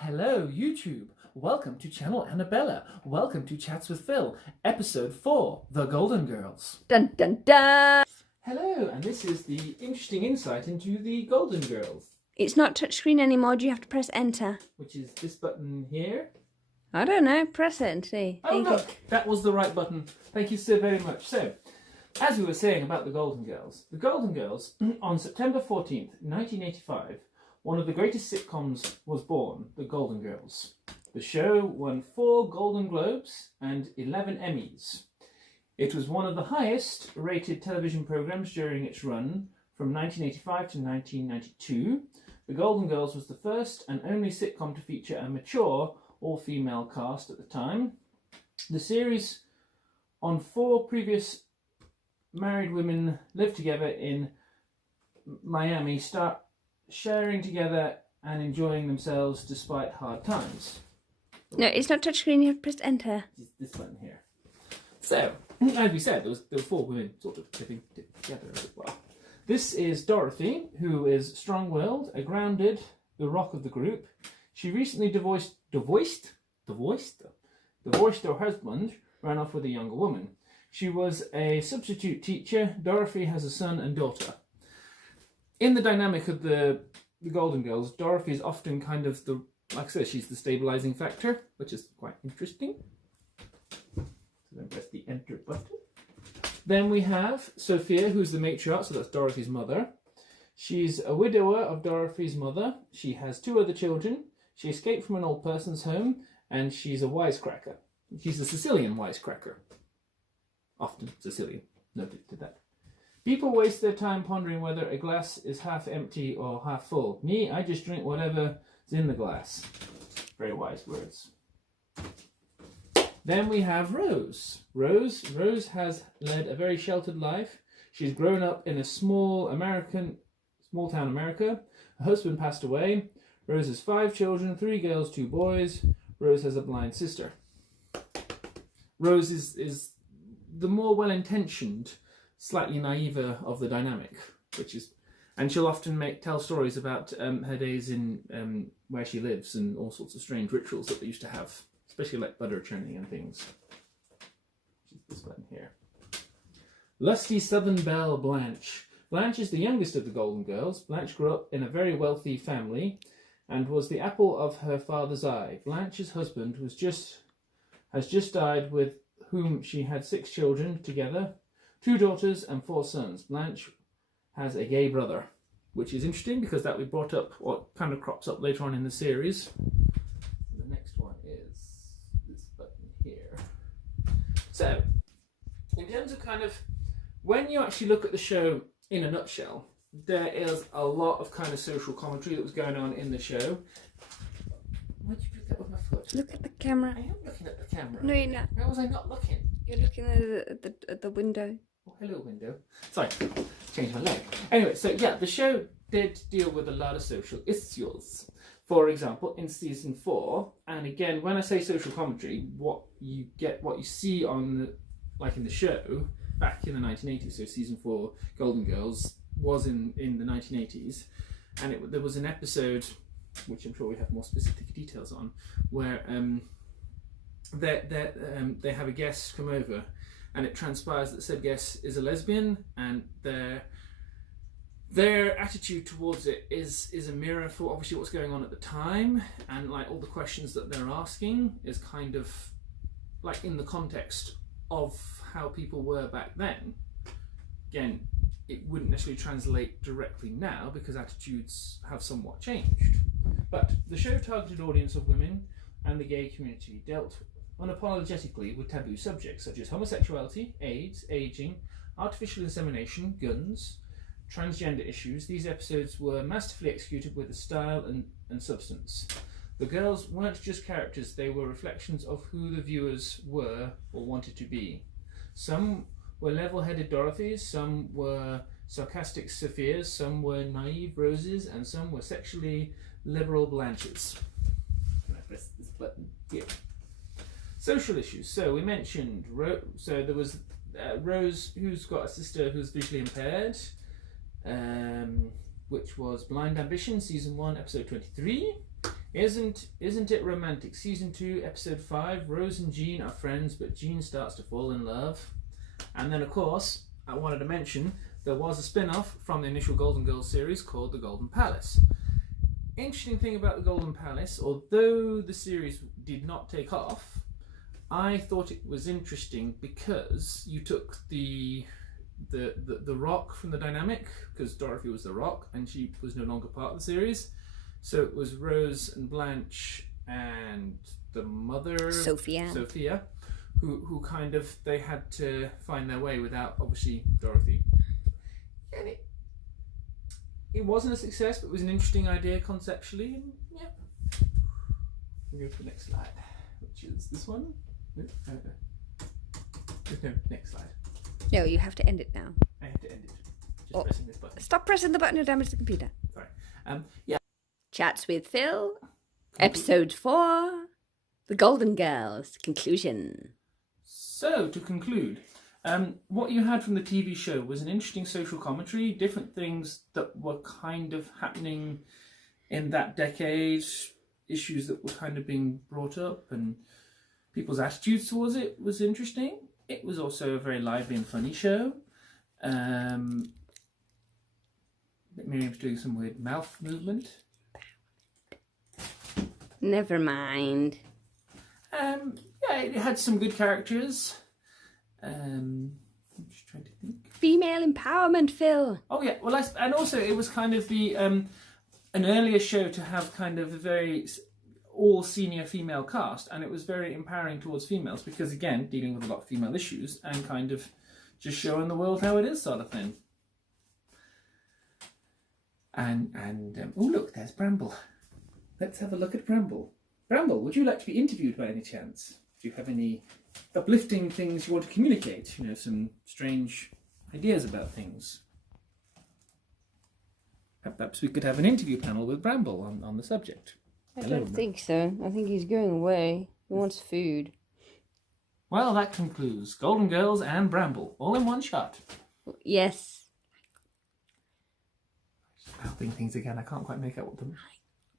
Hello, YouTube. Welcome to Channel Annabella. Welcome to Chats with Phil, Episode 4, The Golden Girls. Dun dun dun! Hello, and this is the interesting insight into the Golden Girls, It's not touchscreen anymore. Do you have to press enter? which is this button here. I don't know. Press it and see. Oh, look, that was the right button. Thank you so very much. So, as we were saying about the Golden Girls, on September 14th, 1985, one of the greatest sitcoms was born, The Golden Girls. The show won 4 Golden Globes and 11 Emmys. It was one of the highest rated television programs during its run from 1985 to 1992. The Golden Girls was the first and only sitcom to feature a mature, all-female cast at the time. The series on 4 previous married women lived together in Miami, start sharing together and enjoying themselves despite hard times. No, it's not touchscreen. You have to press enter. This button here. So, as we said, there were 4 women sort of living together as it were. This is Dorothy, who is strong-willed, a grounded, the rock of the group. She recently divorced her husband, ran off with a younger woman. She was a substitute teacher. Dorothy has a son and daughter. In the dynamic of the Golden Girls, Dorothy is often kind of like I said, she's the stabilizing factor, which is quite interesting. So then press the enter button. Then we have Sophia, who's the matriarch, so that's Dorothy's mother. She's a widower of Dorothy's mother. She has 2 other children. She escaped from an old person's home, and she's a wisecracker. She's a Sicilian wisecracker. Often Sicilian, noted to that. People waste their time pondering whether a glass is half empty or half full. Me, I just drink whatever's in the glass. Very wise words. Then we have Rose. Rose has led a very sheltered life. She's grown up in a small town America. Her husband passed away. Rose has 5 children, 3 girls, 2 boys. Rose has a blind sister. Rose is the more well-intentioned, slightly naive of the dynamic, and she'll often tell stories about her days in where she lives and all sorts of strange rituals that they used to have, especially like butter churning and things. Which is this button here. Lusty Southern belle Blanche. Blanche is the youngest of the Golden Girls. Blanche grew up in a very wealthy family and was the apple of her father's eye. Blanche's husband has just died, with whom she had 6 children together, 2 daughters and 4 sons. Blanche has a gay brother, which is interesting because that we brought up, or kind of crops up later on in the series. The next one is this button here. So, in terms of kind of, when you actually look at the show in a nutshell, there is a lot of kind of social commentary that was going on in the show. Why'd you do that with my foot? Look at the camera. I am looking at the camera. No, you're not. Where was I not looking? You're looking at the window. Oh, hello, window. Sorry, changed my leg. Anyway, so yeah, the show did deal with a lot of social issues. For example, in season 4, and again, when I say social commentary, what you see on in the show back in the 1980s. So season 4, Golden Girls, was in the 1980s, and there was an episode, which I'm sure we have more specific details on, where they have a guest come over, and it transpires that said guest is a lesbian, and their attitude towards it is a mirror for obviously what's going on at the time, and like all the questions that they're asking is kind of like in the context of how people were back then. Again, it wouldn't necessarily translate directly now because attitudes have somewhat changed. But the show targeted audience of women and the gay community, dealt unapologetically with taboo subjects such as homosexuality, AIDS, aging, artificial insemination, guns, transgender issues. These episodes were masterfully executed with a style and substance. The girls weren't just characters, they were reflections of who the viewers were or wanted to be. Some were level-headed Dorothys, some were sarcastic Sophias, some were naive Roses, and some were sexually liberal Blanches. Can I press this button here? Social issues. So we mentioned, so there was Rose, who's got a sister who's visually impaired, which was Blind Ambition, Season 1, Episode 23. Isn't it romantic? Season 2, episode 5. Rose and Jean are friends, but Jean starts to fall in love. And then, of course, I wanted to mention there was a spin-off from the initial Golden Girls series called The Golden Palace. Interesting thing about The Golden Palace, although the series did not take off, I thought it was interesting because you took the Rock from the dynamic, because Dorothy was the Rock and she was no longer part of the series. So it was Rose and Blanche and the mother Sophia, who kind of, they had to find their way without obviously Dorothy. And it wasn't a success, but it was an interesting idea conceptually. And yeah, we'll go to the next slide, which is this one. No, next slide. No, you have to end it now. I have to end it. Just pressing this button. Stop pressing the button to damage the computer. Sorry. Yeah. Chats with Phil, episode 4, The Golden Girls, conclusion. So, to conclude, what you had from the TV show was an interesting social commentary, different things that were kind of happening in that decade, issues that were kind of being brought up, and people's attitudes towards it was interesting. It was also a very lively and funny show. Miriam's doing some weird mouth movement. Never mind. Yeah, it had some good characters. I'm just trying to think. Female empowerment, Phil. Oh yeah, well, and also it was kind of the an earlier show to have kind of a very all senior female cast, and it was very empowering towards females because again, dealing with a lot of female issues and kind of just showing the world how it is, sort of thing. And oh look, there's Bramble. Let's have a look at Bramble. Bramble, would you like to be interviewed by any chance? Do you have any uplifting things you want to communicate? You know, some strange ideas about things. Perhaps we could have an interview panel with Bramble on the subject. I don't think so. I think he's going away. He wants food. Well, that concludes Golden Girls and Bramble, all in one shot. Yes. Helping things again, I can't quite make out what them.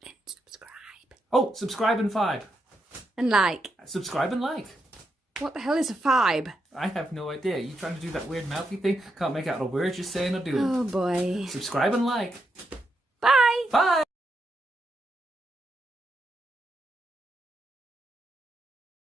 Then subscribe. Oh, subscribe and vibe. And like. Subscribe and like. What the hell is a vibe? I have no idea. You trying to do that weird mouthy thing? Can't make out a word you're saying or doing. Oh boy. Subscribe and like. Bye. Bye.